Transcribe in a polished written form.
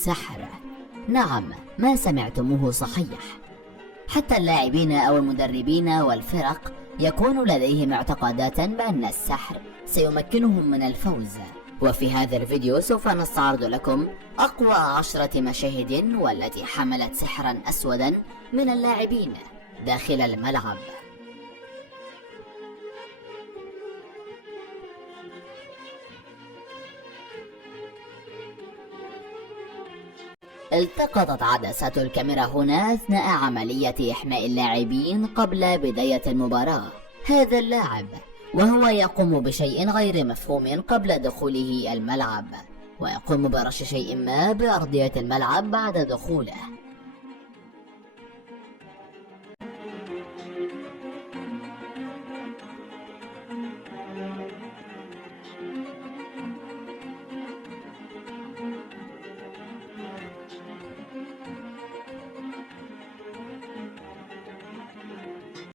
السحر. نعم، ما سمعتموه صحيح. حتى اللاعبين أو المدربين والفرق يكون لديهم اعتقادات بأن السحر سيمكنهم من الفوز. وفي هذا الفيديو سوف نستعرض لكم أقوى 10 مشاهد والتي حملت سحرا أسودا من اللاعبين داخل الملعب. التقطت عدسات الكاميرا هنا أثناء عملية إحماء اللاعبين قبل بداية المباراة. هذا اللاعب وهو يقوم بشيء غير مفهوم قبل دخوله الملعب، ويقوم برش شيء ما بأرضية الملعب بعد دخوله.